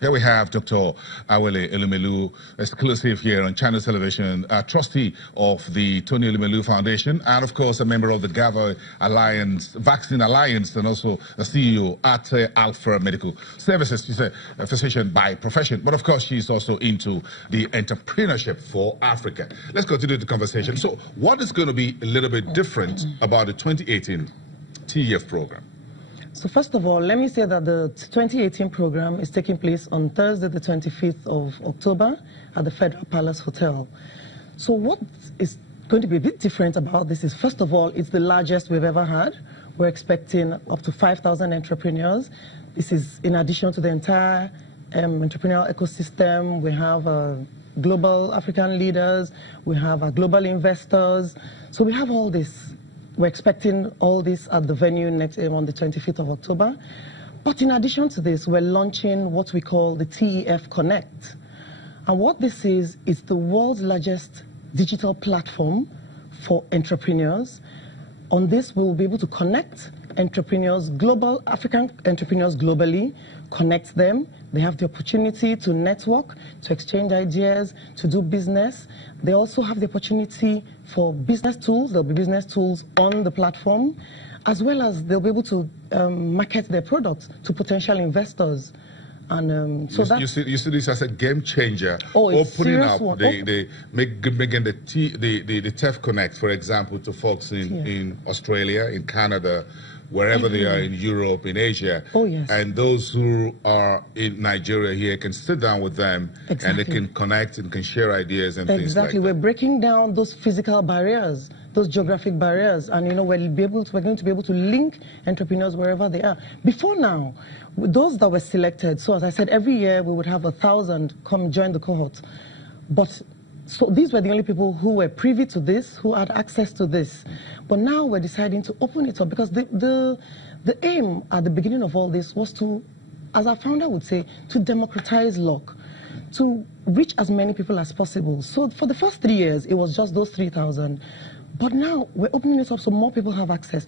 Here we have Dr. Awele Elumelu, exclusive here on Channel Television, trustee of the Tony Elumelu Foundation, and of course a member of the GAVA Alliance, Vaccine Alliance, and also a CEO at Alpha Medical Services. She's a physician by profession, but of course she's also into the entrepreneurship for Africa. Let's continue the conversation. So what is going to be a little bit different about the 2018 TEF program? So first of all, let me say that the 2018 program is taking place on Thursday, the 25th of October at the Federal Palace Hotel. So what is going to be a bit different about this is, first of all, it's the largest we've ever had. We're expecting up to 5,000 entrepreneurs. This is in addition to the entire entrepreneurial ecosystem. We have global African leaders. We have global investors. So we have all this. We're expecting all this at the venue next on the 25th of October. But in addition to this, we're launching what we call the TEF Connect. And what this is the world's largest digital platform for entrepreneurs. On this, we will be able to connect entrepreneurs, global African entrepreneurs globally, connect them. They have the opportunity to network, to exchange ideas, to do business. They also have the opportunity for business tools. There'll be business tools on the platform, as well as they'll be able to market their products to potential investors. And so you see this as a game changer. Oh, opening up making the TEF Connect, for example, to folks in Australia, in Canada, wherever they are, in Europe, in Asia. Oh, yes. And those who are in Nigeria here can sit down with them, exactly, and they can connect and can share ideas and things like that. Exactly. We're breaking down those physical barriers, those geographic barriers, and we're going to be able to link entrepreneurs wherever they are. Before now, those that were selected, so as I said, every year we would have 1,000 come join the cohort. But so these were the only people who were privy to this, who had access to this. But now we're deciding to open it up, because the aim at the beginning of all this was to, as our founder would say, to democratize luck, to reach as many people as possible. So for the first 3 years, it was just those 3,000. But now we're opening it up so more people have access.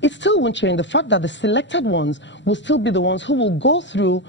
It still won't change the fact that the selected ones will still be the ones who will go through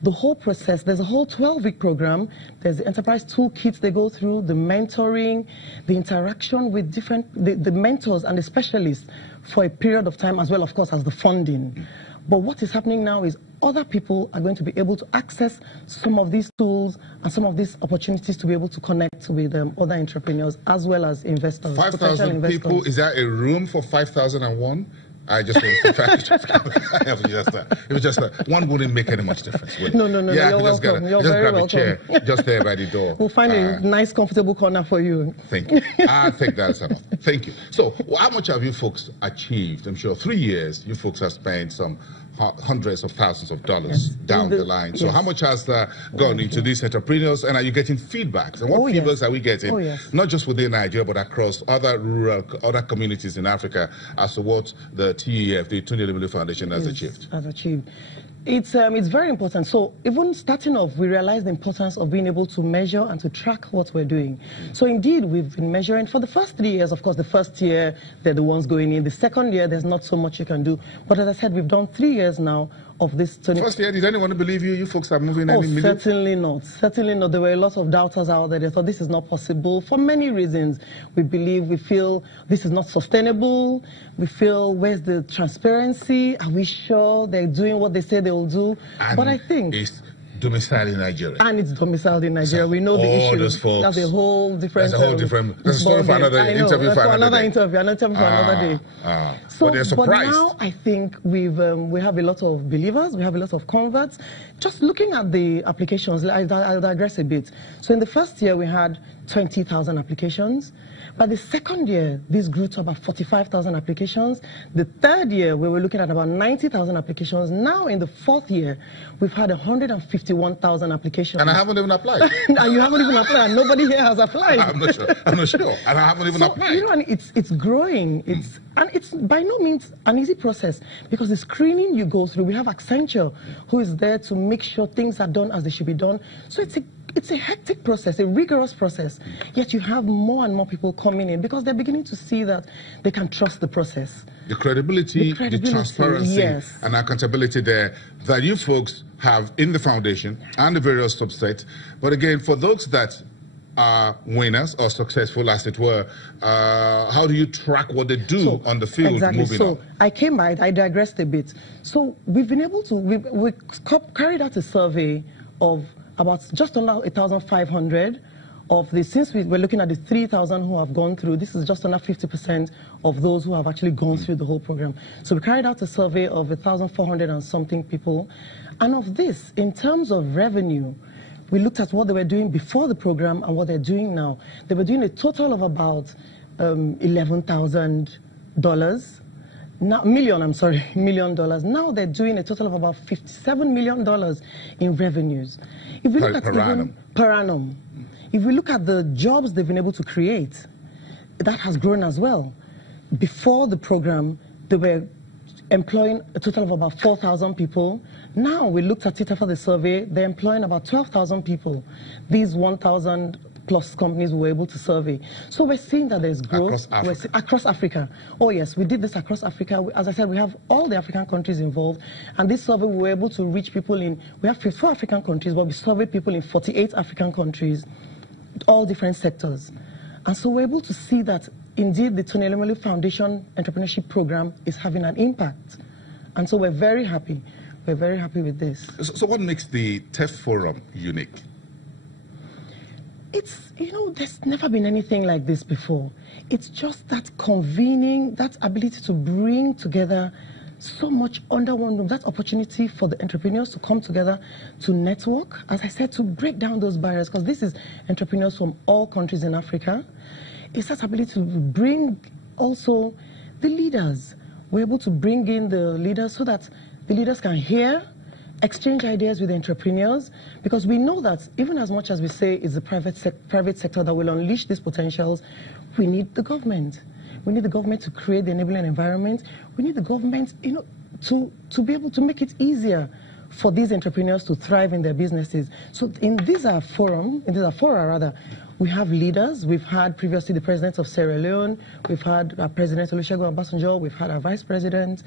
the whole process. There's a whole 12-week program. There's the enterprise toolkits they go through, the mentoring, the interaction with the mentors and the specialists for a period of time, as well, of course, as the funding. But what is happening now is other people are going to be able to access some of these tools and some of these opportunities to be able to connect with other entrepreneurs as well as investors. 5,000 people, is that a room for 5,001? I just it was just one wouldn't make any much difference. No, yeah, you're welcome. You're just very grab welcome. A chair just there by the door. We'll find a nice, comfortable corner for you. Thank you. I think that's enough. Thank you. So, how much have you folks achieved? I'm sure 3 years you folks have spent some hundreds of thousands of dollars down the line. So how much has gone into these entrepreneurs, and are you getting feedbacks? And what feedbacks are we getting, not just within Nigeria, but across other communities in Africa, as to what the TEF, the Tony Elumelu Foundation, has achieved? It's very important. So even starting off, we realized the importance of being able to measure and to track what we're doing. So indeed, we've been measuring for the first 3 years. Of course, the first year, they're the ones going in. The second year, there's not so much you can do. But as I said, we've done 3 years now of this. First year, did anyone believe you? You folks are moving any million? Certainly not. Certainly not. There were a lot of doubters out there. They thought this is not possible for many reasons. We feel this is not sustainable. We feel, where's the transparency? Are we sure they're doing what they say they will do? But I think it's domiciled in Nigeria. And it's domiciled in Nigeria. So we know the issue. That's a whole different. That's a whole different. That's a story for another interview. For another interview. Another day. But they're surprised. But now I think we have a lot of believers. We have a lot of converts. Just looking at the applications, I'll digress a bit. So in the first year we had 20,000 applications. By the second year, this grew to about 45,000 applications. The third year, we were looking at about 90,000 applications. Now, in the fourth year, we've had 151,000 applications. And I haven't even applied. And you haven't even applied, and nobody here has applied. I'm not sure. And I haven't even applied. And it's growing. And it's by no means an easy process, because the screening you go through, we have Accenture who is there to make sure things are done as they should be done. So it's a hectic process, a rigorous process, yet you have more and more people coming in because they're beginning to see that they can trust the process. The credibility, the transparency, yes, and accountability there that you folks have in the foundation and the various subsets. But again, for those that are winners or successful, as it were, how do you track what they do on the field? Exactly. Moving so on? I digressed a bit. So we've been able to, we carried out a survey of about just under 1,500 of the, since we're looking at the 3,000 who have gone through, this is just under 50% of those who have actually gone through the whole program. So we carried out a survey of 1,400 and something people. And of this, in terms of revenue, we looked at what they were doing before the program and what they're doing now. They were doing a total of about $11,000. Million dollars. Now they're doing a total of about $57 million in revenues. If we look at per annum. If we look at the jobs they've been able to create, that has grown as well. Before the program, they were employing a total of about 4,000 people. Now we looked at it after the survey, they're employing about 12,000 people. These 1,000 plus companies we were able to survey. So we're seeing that there's growth across Africa. Oh yes, we did this across Africa. As I said, we have all the African countries involved, and this survey we were able to reach people in, we have 54 African countries, but we surveyed people in 48 African countries, all different sectors. And so we're able to see that indeed the Tony Elumelu Foundation Entrepreneurship Program is having an impact. And so we're very happy. We're very happy with this. So what makes the TEF Forum unique? It's, you know, there's never been anything like this before. It's just that convening, that ability to bring together so much under one room, that opportunity for the entrepreneurs to come together, to network, as I said, to break down those barriers, because this is entrepreneurs from all countries in Africa. It's that ability to bring also the leaders. We're able to bring in the leaders so that the leaders can hear, exchange ideas with the entrepreneurs, because we know that even as much as we say it's the private sector that will unleash these potentials, we need the government. We need the government to create the enabling environment. We need the government, you know, to be able to make it easier for these entrepreneurs to thrive in their businesses. So in these fora, we have leaders. We've had previously the president of Sierra Leone. We've had our President Olusegun Obasanjo. We've had our Vice President,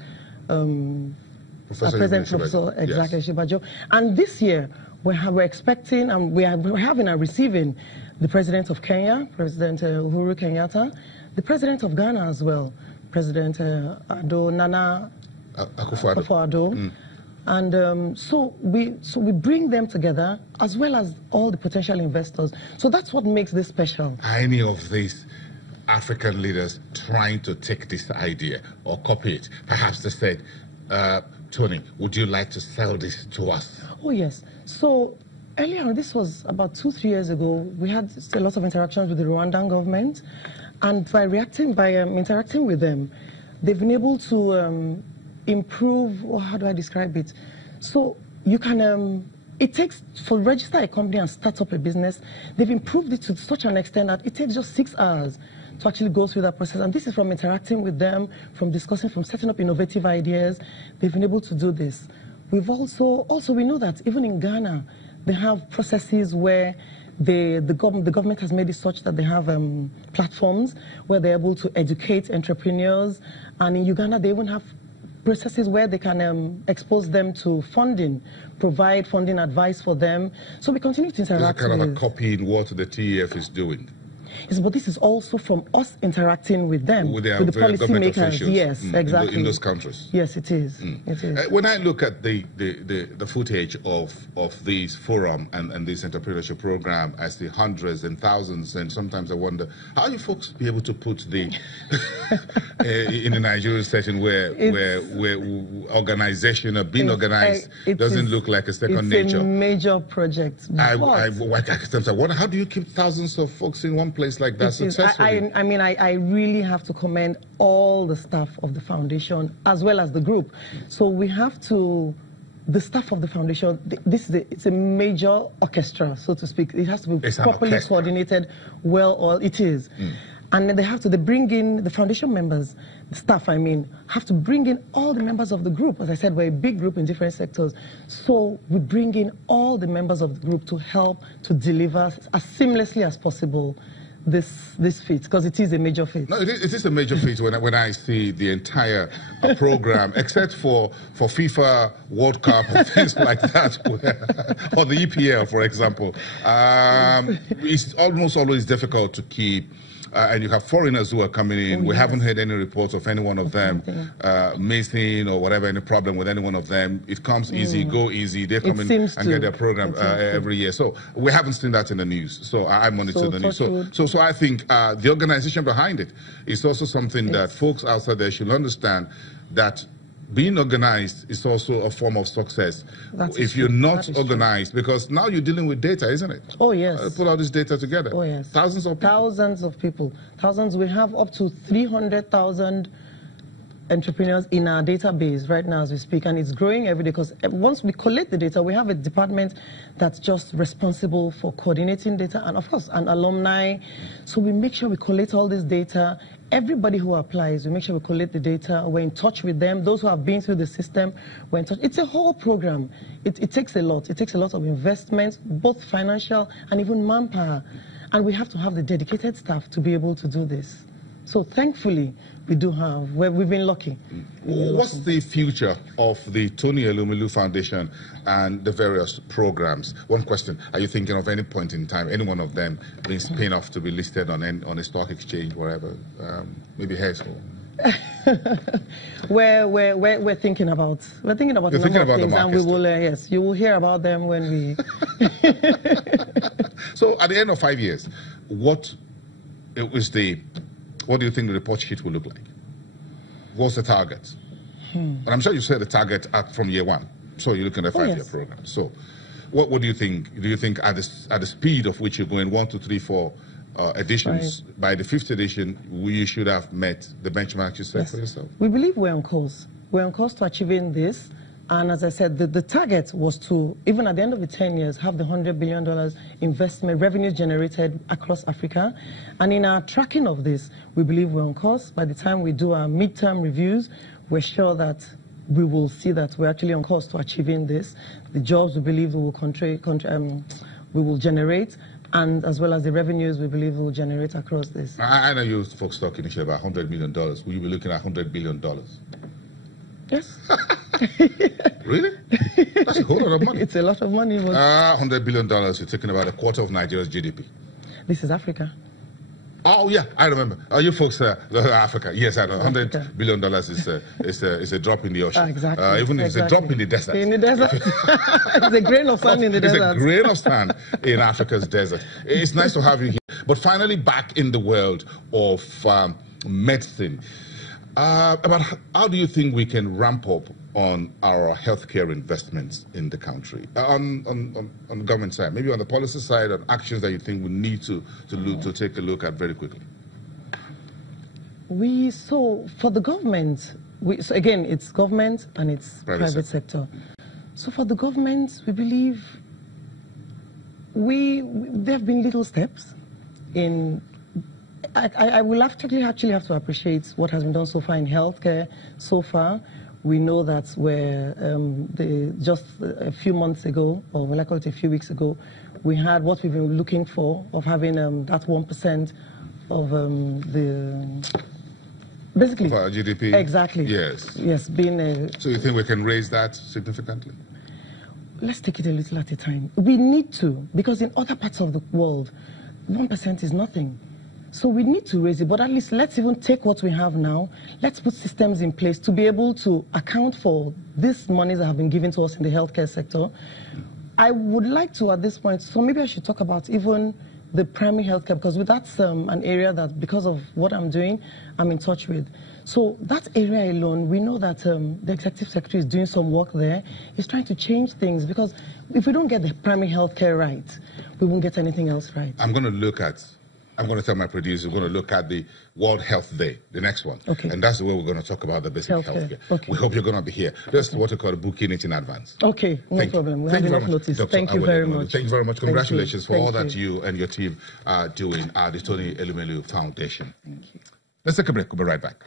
President Professor Shibajo. And this year, we're expecting, and we're having and receiving the President of Kenya, President Uhuru Kenyatta, the President of Ghana as well, President Nana Akufo-Addo. And so we bring them together, as well as all the potential investors. So that's what makes this special. Are any of these African leaders trying to take this idea or copy it? Perhaps they said, Tony, would you like to sell this to us? Oh, yes. So earlier, this was about 2-3 years ago, we had a lot of interactions with the Rwandan government. And by interacting with them, they've been able to improve, or how do I describe it? So you can, it takes, for register a company and start up a business, they've improved it to such an extent that it takes just 6 hours to actually go through that process. And this is from interacting with them, from discussing, from setting up innovative ideas. They've been able to do this. We've also we know that even in Ghana, they have processes where the government has made it such that they have platforms where they're able to educate entrepreneurs. And in Uganda, they even have processes where they can expose them to funding, provide funding advice for them. So we continue to interact with... It's kind of a copy in what the TEF is doing. Yes, but this is also from us interacting with them, with the policymakers. Yes, exactly. In those countries. Yes, it is. It is. When I look at the footage of this forum and this entrepreneurship program, I see hundreds and thousands, and sometimes I wonder how you folks be able to put the in a Nigerian setting where organization or being organized doesn't look like a second nature. It's a major project. I wonder, how do you keep thousands of folks in one place like that successfully? I mean, I really have to commend all the staff of the foundation as well as the group. So we have to, the staff of the foundation, it's a major orchestra, so to speak. It has to be properly coordinated well, or it is. And then they bring in the foundation members, the staff, have to bring in all the members of the group. As I said, we're a big group in different sectors. So we bring in all the members of the group to help to deliver as seamlessly as possible this feat, because it is a major feat. No, it is a major feat when I see the entire program, except for FIFA World Cup and things like that, or the EPL, for example. It's almost always difficult to keep. And you have foreigners who are coming in. We haven't heard any reports of any one of them missing or whatever, any problem with any one of them. It comes easy, go easy. They come in and get their program every year. So we haven't seen that in the news. So I monitor the news. So I think the organization behind it is also something that folks outside there should understand, that being organized is also a form of success. If you're not organized, because now you're dealing with data, isn't it? Oh, yes. Put all this data together. Oh, yes. Thousands of people. Thousands of people. Thousands. We have up to 300,000 entrepreneurs in our database right now as we speak, and it's growing every day, because once we collect the data, we have a department that's just responsible for coordinating data, and of course an alumni. So we make sure we collect all this data. Everybody who applies, we make sure we collect the data. We're in touch with them. Those who have been through the system, we're in touch. It's a whole program. It takes a lot. It takes a lot of investment, both financial and even manpower. And we have to have the dedicated staff to be able to do this. So thankfully, we do have. We've been lucky. What's the future of the Tony Elumelu Foundation and the various programs? One question: are you thinking of any point in time, any one of them being spin off to be listed on a stock exchange, wherever, maybe Hazel? We're thinking about. We're thinking about a number of things, and we will. Yes, you will hear about them when we. So, at the end of 5 years, what do you think the report sheet will look like? What's the target? And I'm sure you set the target from year one. So you're looking at a 5-year program. So what do you think? Do you think at the speed of which you're going, 1, 2, 3, 4 editions, by the 5th edition, you should have met the benchmark you set for yourself? We believe we're on course. We're on course to achieving this. And as I said, the target was to, even at the end of the 10 years, have the $100 billion investment revenue generated across Africa. And in our tracking of this, we believe we're on course. By the time we do our midterm reviews, we're sure that we will see that we're actually on course to achieving this. The jobs we believe we will generate, and as well as the revenues we believe we will generate across this. I know you folks talk initially about $100 million. Will you be looking at $100 billion? Yes. Really? That's a whole lot of money. It's a lot of money. $100 billion, you're talking about a quarter of Nigeria's GDP. This is Africa. Oh, yeah, I remember. You folks, Africa. Yes, I know. $100 billion is a drop in the ocean. Exactly. Even if it's a drop in the desert. In the desert. It's a grain of sand in the desert. It's a grain of sand in Africa's desert. It's nice to have you here. But finally, back in the world of medicine. About how do you think we can ramp up on our healthcare investments in the country, on the government side, maybe on the policy side, on actions that you think we need to take a look at very quickly? So for the government, so again, it's government and it's private sector. So for the government, we believe there have been little steps in. I will actually have to appreciate what has been done so far in healthcare. So far, we know that just a few months ago, or well, I call it a few weeks ago, we had what we've been looking for, of having that 1% of basically of our GDP. Exactly. Yes. Yes, So you think we can raise that significantly? Let's take it a little at a time. We need to, because in other parts of the world, 1% is nothing. So we need to raise it, but at least let's even take what we have now. Let's put systems in place to be able to account for these monies that have been given to us in the healthcare sector. I would like to, at this point, so maybe I should talk about even the primary healthcare, because that's an area that, because of what I'm doing, I'm in touch with. So that area alone, we know that the executive secretary is doing some work there. He's trying to change things, because if we don't get the primary healthcare right, we won't get anything else right. I'm going to look at I'm going to tell my producer, we're going to look at the World Health Day, the next one. Okay. And that's the way we're going to talk about the basic healthcare. Okay. We hope you're going to be here. That's what we call booking it in advance. Okay, no problem. We have enough notice. Thank you very much. Thank you very much. Congratulations for all that you and your team are doing at the Tony Elumelu Foundation. Thank you. Let's take a break. We'll be right back.